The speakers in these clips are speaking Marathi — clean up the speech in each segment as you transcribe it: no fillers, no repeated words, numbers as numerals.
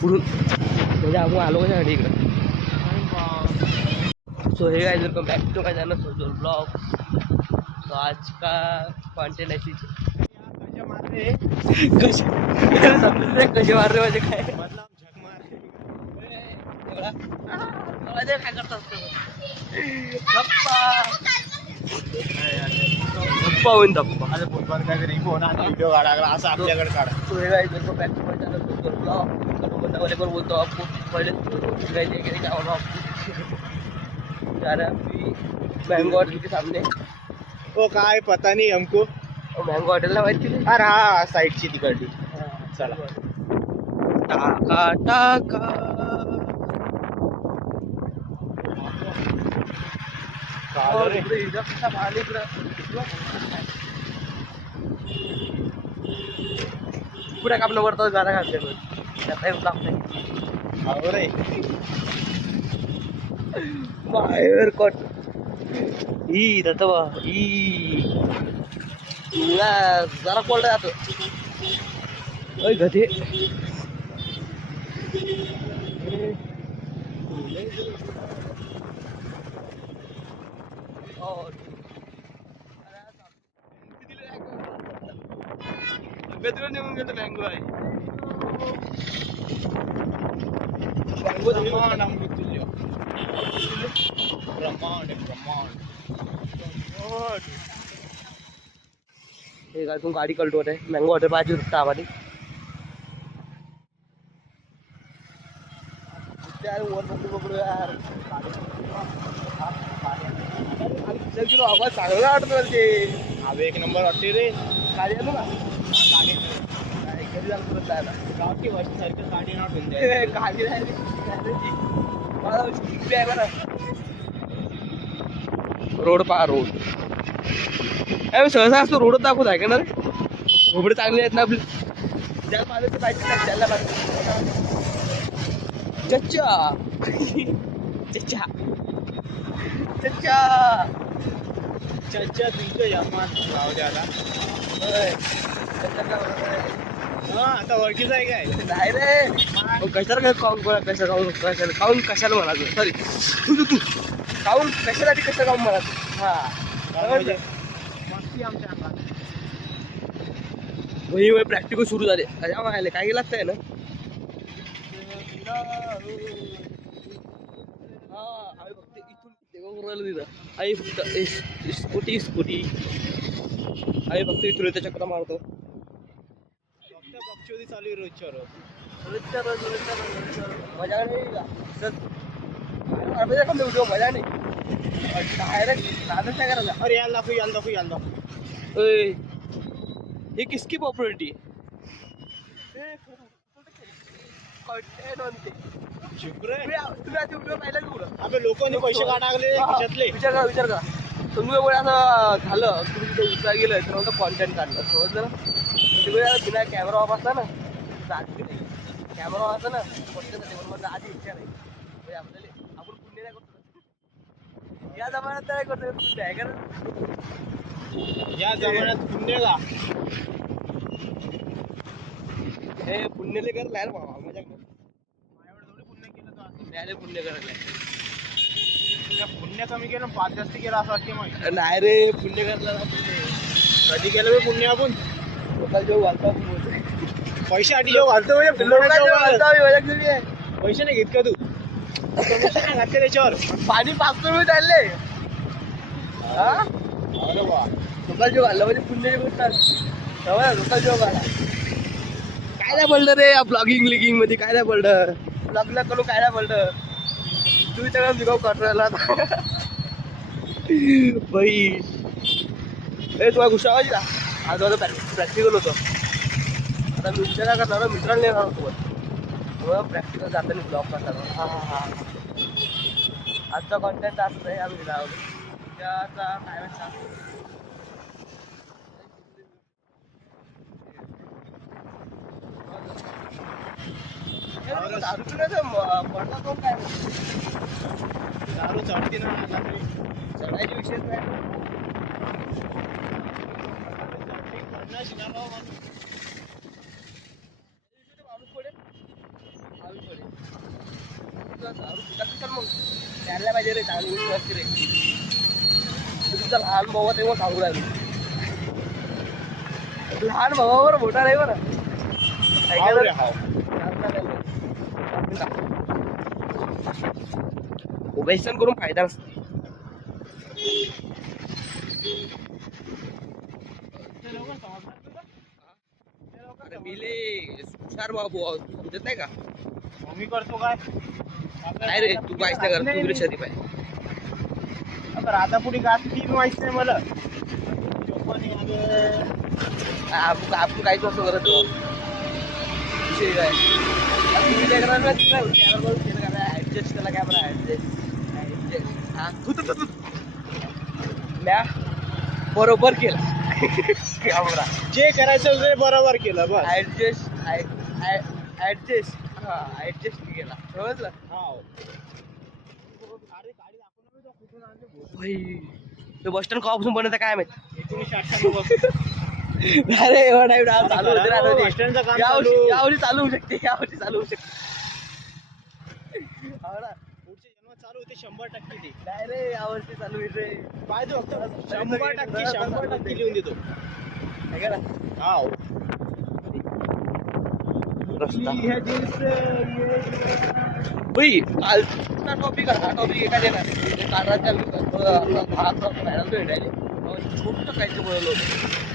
पुढून म्हणजे आपण आलो कशासाठी इकडं. सो हे काय welcome back to my channel Sojal blog. तो आज का कॉन्टेंट ऐसी कसे मार रहे म्हणजे काय काय करतात धप्पा होईन धप्पा. माझ्या फोनवर काहीतरी फोन आणि व्हिडिओ काढायला असं आपल्याकडे काढा. तो हे काय welcome back to my channel Sojal blog. बोलतो आपको पहले क्या होगा आपको जा रहा है मैंगो होटल के सामने. वो काय पता नहीं हमको. मैंगो हॉटेलला माहिती नाही. अरे हा साईडची तिकडली. चला टाका टाका पुढे कापलं वरतं गाणं घातले बाहेर कट ई तवा ई जरा कोल्ड जातो. ओय गधे निघून गेलं मँगो आहे. हे काय तू गाडी कलटवत आहे. मँगो हॉटेल पाहिजे होता आम्हाला. वर बघू बघू यार आवाज चांगला वाटतो ते. अबे एक नंबर वाटते रे. गाडी आलो ना गावठी वर्ष सारखं गाडी नॉट गाडी रोड पहा रोड सहसा असतो रोडच दाखवत आहे का ना रे. घोबडे चांगले आहेत ना आपले. ज्याला पाहिजे पाहिजे त्याला पाहिजे. चच्चा चच्चा चच्चा चच्चा तुमचं जमात राहू द्याला. आता ओळखीच आहे काय नाही रे. कशाला काऊन कशाला म्हणायचं. सॉरी तू काऊन कशासाठी कसं काऊन म्हणायचं. हा मस्ती आमच्या अंगात. वही प्रॅक्टिकल सुरू झाले. अरे काय लागतंय ना. आम्ही फक्त इथून देवापुराला दिलं. आई फक्त स्कूटी आम्ही फक्त इथून येते चक्र मारतो. बक्षोदी चालू आहे रोजच्या मजा नाही का व्हिडिओ मजा नाही. डायरेक्ट नादच नाही करायला. अरे यायला दाखवू. हे किसकी प्रॉपर्टी तुम्ही आधी व्हिडिओ पाहिला का पुढं. अबे लोकांनी पैसे काढायला खिशातले. विचार का तुम्ही एवढं असं झालं तुम्ही तिथे उचला गेलं तर नंतर कॉन्टेंट काढलं समजलं ना. तिकडे बिना कॅमेरा ऑफ असता ना जात नाही. कॅमेरा ऑफ असता ना कोणत्या आधी इच्छा नाही म्हणजे आपल्याला आपण पुण्य नाही करतो. या जमान्यात काय करतो पुण्य आहे का. या जमान्यात पुण्य का हे पुण्यले कर नाही बाबा. मजा थोडी पुण्य केलं तर न्यायालय पुण्य करायला पुण्य कमी केलं पाच जास्ती केलं असं वाटते. मग नाही रे पुण्य करायला कधी केलं बे पुण्य आपण. लोकांना जेव्हा घालतो पैशासाठी जेव्हा घालतो पैसे नाही घेत का तू. घातले त्याच्यावर पाणी 500 रुपये चालले. अरे वा लोकांना जेव्हा घाललं म्हणजे पुण्याची गोष्ट लोकांना जेव्हा घाला. काय नाही पडलं रे ब्लॉगिंग लिगिंग मध्ये. काय नाही पडलं ब्लॉगला करू. काय नाही पडलं तुम्ही त्याला निघाव करायला बाई. हे तुला गुस्सावायची ना. आज माझं प्रॅक्टिकल होतं. आता मी विचार काय करणार मित्रांनी येणार होतो. प्रॅक्टिकल जाताना ब्लॉग करणार. आजचा कॉन्टेंट असं आहे आम्ही लावलं त्याचा काय म्हणतात. दारू पिण्याचं पडला कोण काय दारू चढते ना. चढायचे विषयच नाही. दारू पितात तर मग प्यायला पाहिजे रे, चांगली गोष्ट असते रे. तुमचा लहान भाऊ तेव्हा सांगू राहिलो. लहान भावावर मोठा नाही बरं. हाव रे, हाव. व्यसन करून फायदा नसतो. अरे मिले हुशार बाबू समजत नाही का? मी करतो काय नाही रे, तू काहीच नाही करत, तू शरीफ आहे. आता पुढे गात तीन व्हायचं नाही मला. आपण काहीच नसतो करत तो. विषय काय तुम्ही काय करणार कॅमेरा ऍडजस्ट केला, कॅमेरा ऍडजस्ट म्या बरोबर केला कॅमेरा. जे करायचं ते बरोबर केलं बस. ऍडजस्ट हा ऍडजस्ट केला, समजलं? तो बस स्टँड कवापासून बनवता काय माहिती? 1998 अरे एवढा एवढा चालू होते ना बस स्टँडचं काम यावर्षी चालू होऊ शकते, यावर्षी चालू होऊ शकते. पुढचे जन्म चालू होते 100% ते. नाही रे, यावर्षी चालू होईल रे. पाहिजे फक्त 100% लिहून देतो. है का ना? हाव. रस्ता कालचा टॉपिक हा टॉपिक एका देणार कारणाच्या व्हायरल तो इंडियाले खूप काहीतरी बोललो होतं.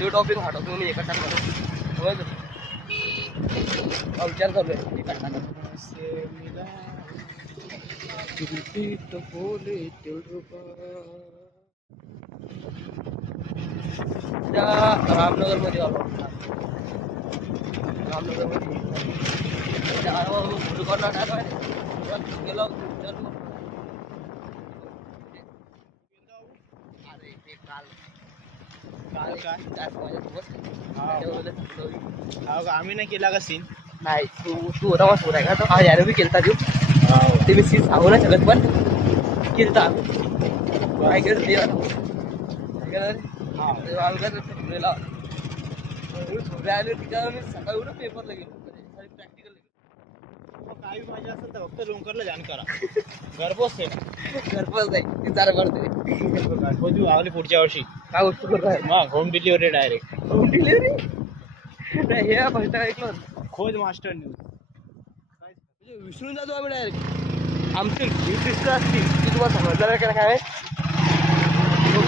तो टॉपिक हा टॉपिक मी एका टाकणार समजलं. विचार चालू आहे एका टाकणार. रामनगर मध्ये आलो. रामनगर मध्ये गेलो. अरे ते काल आम्ही नाही केला का सीन. नाही तू होता मग सोडाय का? तो हा याने बी केलता तू. ते मी सीन सांगू नाही शकत पण केलता. काय करत ते आले तिच्या मी सकाळी उठून पेपरला गेलो. प्रॅक्टिकल काही माझे असेल तर फक्त लोंकरला जाण करा. घरपोच घरपोच नाही विचार करते. घरपोच आवली पुढच्या वर्षी. काय गोष्ट करत आहे मग home delivery direct. Home delivery नाही हे फक्त ऐकलं. खोज मास्टर न्यूज. म्हणजे विसरून जातो आम्ही डायरेक्ट. आमचे न्यूट्रिस्ट असतील ती तुम्हाला समजणार काय काय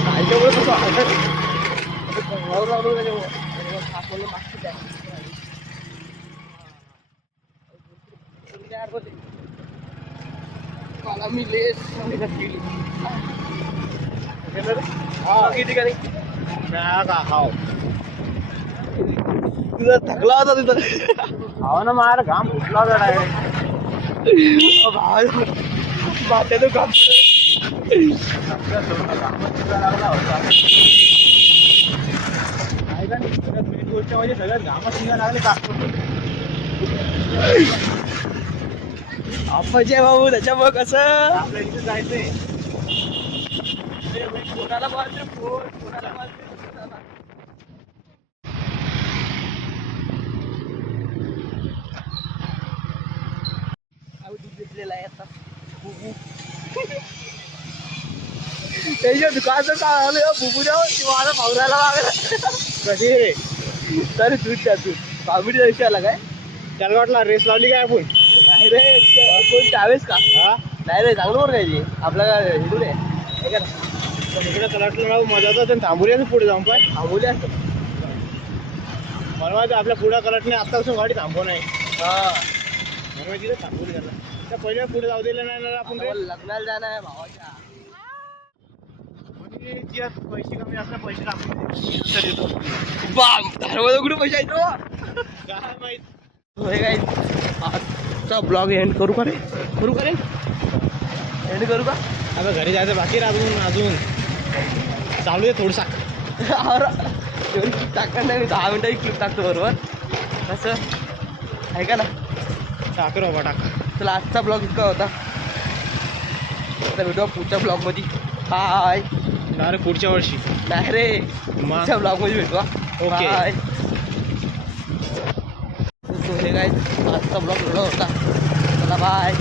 खायच्यामुळे कसं मागची मला मी लेस केली किती का हाव तुझा थकला होता तिथं. हाव ना मार घाम फुटला होता डायरेक्ट. बाटे तो काम मेन गोष्ट म्हणजे सगळ्यात घामच निघा लागले का अप्पाचे भाऊ. त्याच्यामुळे कसं आपल्या इथे जायचंय. कोणाला बोलते फोन कोणाला बोलते. दूध घेतलेला आहे आता त्याच्या दुकानचं काय आलं बुबू द्यावं किंवा आता पावरायला लागला. कधी रे तरी दूध द्या दूध कॉमेडीचा विषय आला काय? त्याला वाटला रेस लावली काय आपण. नाही रे कोण त्यावेळेस का? हा नाही रे चांगलं बरं काय ते आपला हिंदू आहे का ना. इकडे तलाटलं राहू मजा होता. थांबूया पुढे जाऊन पाय थांबवले असतं. मला माहिती आपल्या पुढे कलटने आत्तापासून गाडी थांबव नाही. हा म्हणून तिथे थांबवली त्याला. त्या पहिल्या पुढे जाऊ दिलं नाही ना आपण रे. लग्नाला जाणार आहे भावाच्या. पैसे कमी असल्या पैसे टाकून कुठे पैसे आहेत काय माहित. हे काय आजचा ब्लॉग एंड करू का रे? करू का रे एंड करू का? आता घरी जायचं बाकी अजून चालू आहे थोडसा. टाकणार नाही मी 10 मिनिटाची क्लिप टाकतो बरोबर कसं आहे का ना. टाक रे बाबा टाक. चला आजचा ब्लॉग इतका होता. आता भेटू पुढच्या ब्लॉगमध्ये. हाय अरे पुढच्या वर्षी नाही रे पुढच्या ब्लॉगमध्ये भेटू. Okay hi. हे काय आजचा ब्लॉग एवढा होता. चला बाय.